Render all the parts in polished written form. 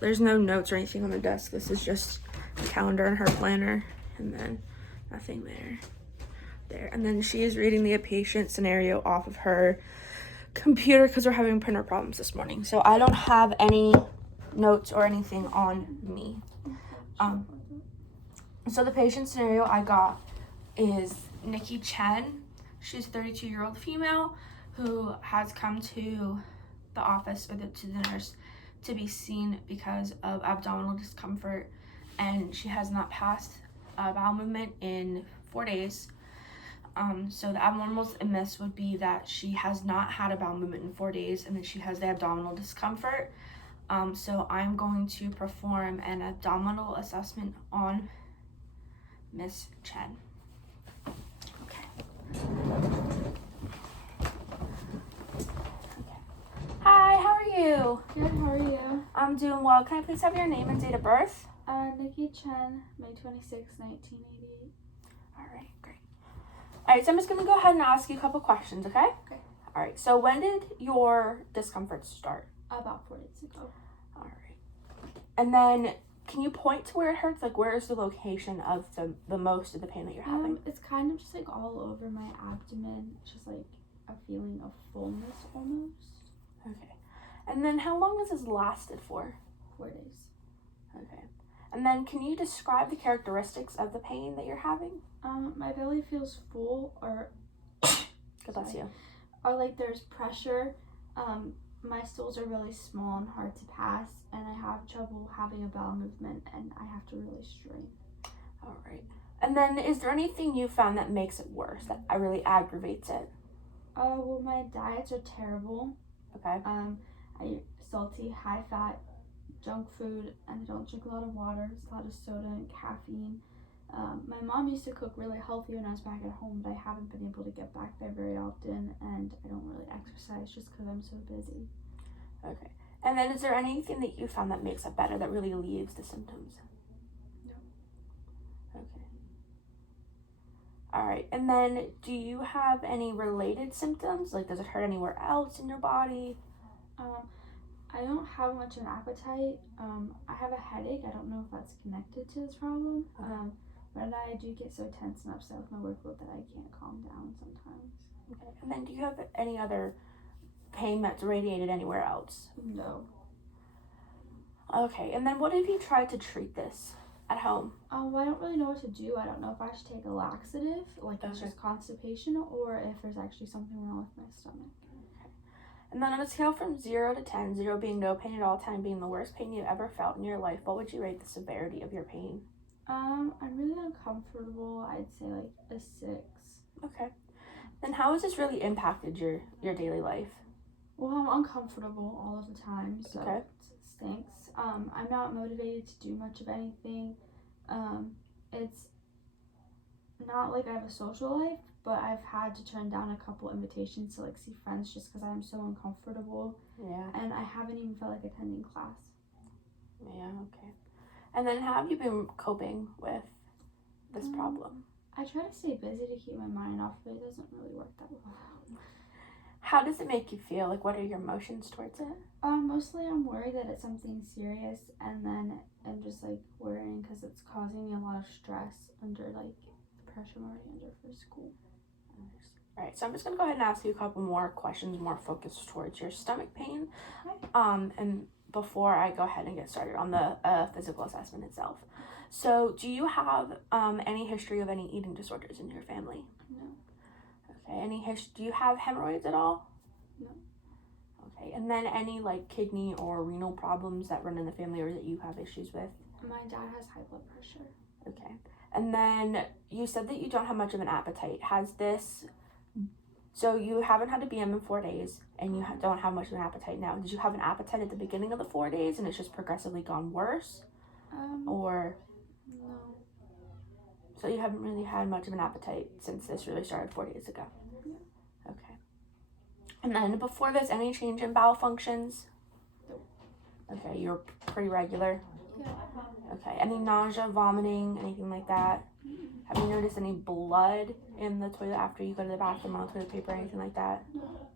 There's no notes or anything on the desk. This is just a calendar and her planner, and then nothing there. And then she is reading the patient scenario off of her computer because we're having printer problems this morning. So I don't have any notes or anything on me. So the patient scenario I got is Nikki Chen. She's a 32-year-old female who has come to the office or to the nurse to be seen because of abdominal discomfort, and she has not passed bowel movement in 4 days. So the abnormals in this would be that she has not had a bowel movement in 4 days, and then she has the abdominal discomfort. So I'm going to perform an abdominal assessment on Miss Chen. Hi, how are you? Good, how are you? I'm doing well. Can I please have your name and date of birth? Nikki Chen, May 26, 1988. All right, great. All right, so I'm just going to go ahead and ask you a couple questions, okay? Okay. All right, so when did your discomfort start? About 4 days ago. All right. And then can you point to where it hurts? Like, where is the location of the most of the pain that you're having? It's kind of just like all over my abdomen. It's just like a feeling of fullness almost. Okay. And then how long has this lasted for? 4 days. Okay. And then can you describe the characteristics of the pain that you're having? My belly feels full or God bless you. Or like there's pressure. My stools are really small and hard to pass, and I have trouble having a bowel movement, and I have to really strain. All right. And then is there anything you found that makes it worse, that really aggravates it? Well, my diets are terrible. Okay. I eat salty, high-fat, junk food, and I don't drink a lot of water. It's a lot of soda and caffeine. My mom used to cook really healthy when I was back at home, but I haven't been able to get back there very often, and I don't really exercise just because I'm so busy. Okay. And then is there anything that you found that makes it better, that really relieves the symptoms? No. Okay. All right. And then do you have any related symptoms? Like, does it hurt anywhere else in your body? I don't have much of an appetite. I have a headache. I don't know if that's connected to this problem. Okay. But I do get so tense and upset with my workload that I can't calm down sometimes. Okay. And then do you have any other pain that's radiated anywhere else? No. Okay. And then what have you tried to treat this at home? Well, I don't really know what to do. I don't know if I should take a laxative, like it's just constipation, or if there's actually something wrong with my stomach. Okay. And then on a scale from 0 to 10, 0 being no pain at all, 10 being the worst pain you've ever felt in your life, what would you rate the severity of your pain? I'm really uncomfortable. I'd say like a 6. Okay. Then how has this really impacted your daily life? Well, I'm uncomfortable all of the time, so Okay. it stinks. I'm not motivated to do much of anything. It's not like I have a social life, but I've had to turn down a couple invitations to like see friends just because I'm so uncomfortable. Yeah. And I haven't even felt like attending class. Yeah, okay. And then how have you been coping with this problem? I try to stay busy to keep my mind off, but it doesn't really work that well. How does it make you feel? Like, what are your emotions towards it? Mostly I'm worried that it's something serious, and then I'm just like worrying because it's causing me a lot of stress under like the pressure I'm already under for school. All right, so I'm just gonna go ahead and ask you a couple more questions, more focused towards your stomach pain. Okay. And before I go ahead and get started on the physical assessment itself. So do you have any history of any eating disorders in your family? No. Okay, do you have hemorrhoids at all? No. Okay, and then any like kidney or renal problems that run in the family or that you have issues with? My dad has high blood pressure. Okay, and then you said that you don't have much of an appetite. So you haven't had a BM in 4 days, and you don't have much of an appetite now. Did you have an appetite at the beginning of the 4 days, and it's just progressively gone worse? Or? No. So you haven't really had much of an appetite since this really started 4 days ago? Yeah. Okay. And then before this, any change in bowel functions? Nope. Okay, you're pretty regular? Yeah. Okay, any nausea, vomiting, anything like that? Have you noticed any blood in the toilet after you go to the bathroom on toilet paper or anything like that? No.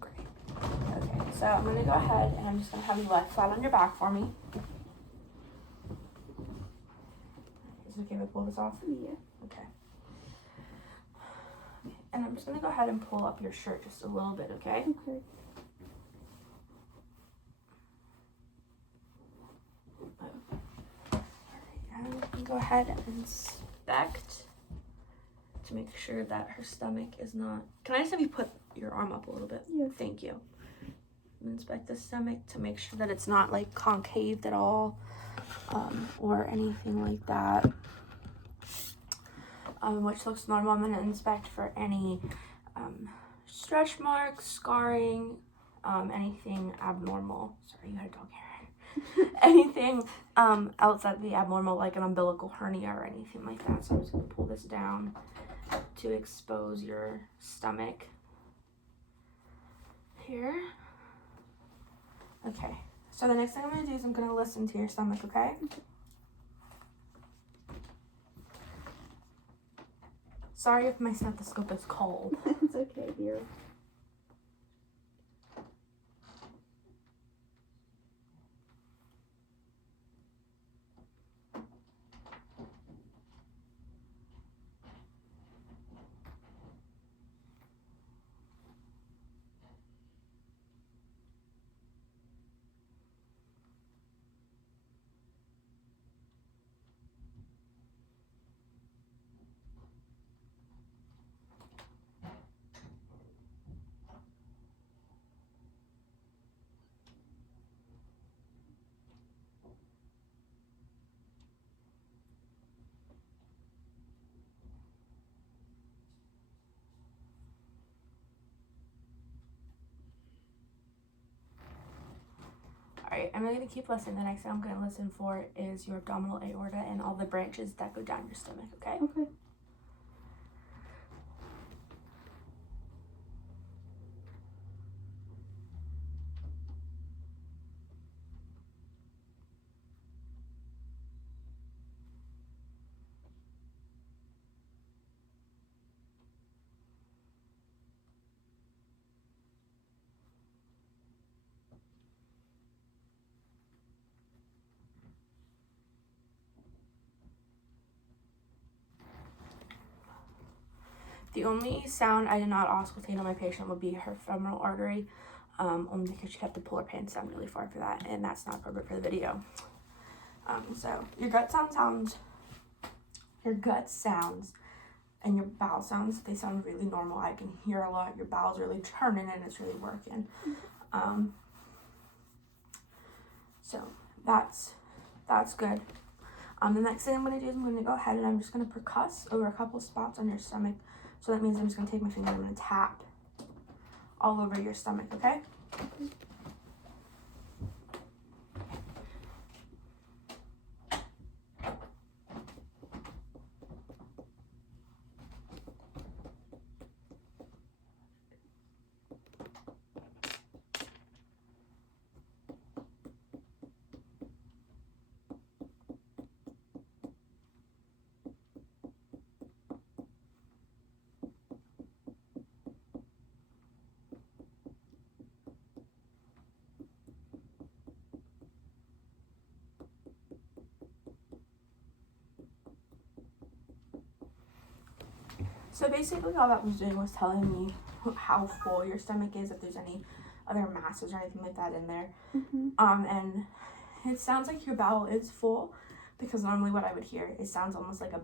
Great. Okay, So I'm going to go ahead and I'm just going to have you lie flat on your back for me. Is it okay if I pull this off? Yeah. Okay. And I'm just going to go ahead and pull up your shirt just a little bit, okay? Okay. And we can go ahead and inspect to make sure that her stomach is not... Can I just have you put your arm up a little bit? Yeah. Thank you. Inspect the stomach to make sure that it's not like concaved at all, or anything like that, which looks normal. I'm going to inspect for any stretch marks, scarring, anything abnormal. Sorry, you had a dog hair. Anything else that'd be abnormal, like an umbilical hernia or anything like that. So I'm just going to pull this down to expose your stomach here. Okay, so the next thing I'm going to do is I'm going to listen to your stomach, okay? Sorry if my stethoscope is cold. It's okay, dear. Alright, I'm really going to keep listening. The next thing I'm going to listen for is your abdominal aorta and all the branches that go down your stomach, okay? Okay. The only sound I did not auscultate on my patient would be her femoral artery, only because she had to pull her pants down really far for that, and that's not appropriate for the video. So your gut sounds, and your bowel sounds, they sound really normal. I can hear a lot. Your bowel's really churning and it's really working. So that's good. The next thing I'm going to do is I'm going to go ahead and I'm just going to percuss over a couple spots on your stomach. So that means I'm just going to take my finger and I'm going to tap all over your stomach, okay? So basically all that was doing was telling me how full your stomach is, if there's any other masses or anything like that in there. And it sounds like your bowel is full, because normally what I would hear, it sounds almost like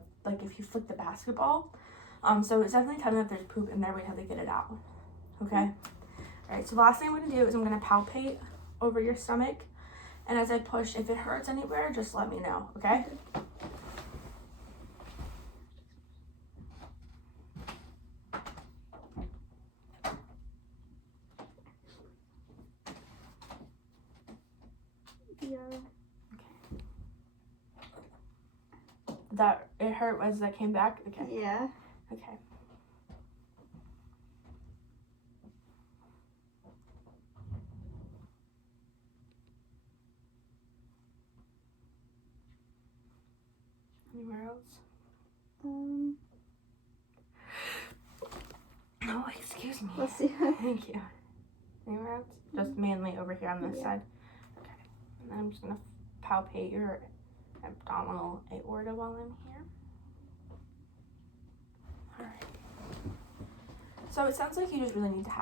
if you flick the basketball. So it's definitely telling me if there's poop in there, we have to get it out. Okay? Alright, so the last thing I'm going to do is I'm going to palpate over your stomach. And as I push, if it hurts anywhere, just let me know, okay? Yeah. That it hurt as that came back? Okay. Yeah. Okay. Anywhere else? Oh, excuse me. Let's see. Thank you. Anywhere else? Just mainly over here on this side. Okay. And then I'm just gonna palpate your abdominal aorta while I'm here. All right. So it sounds like you just really need to have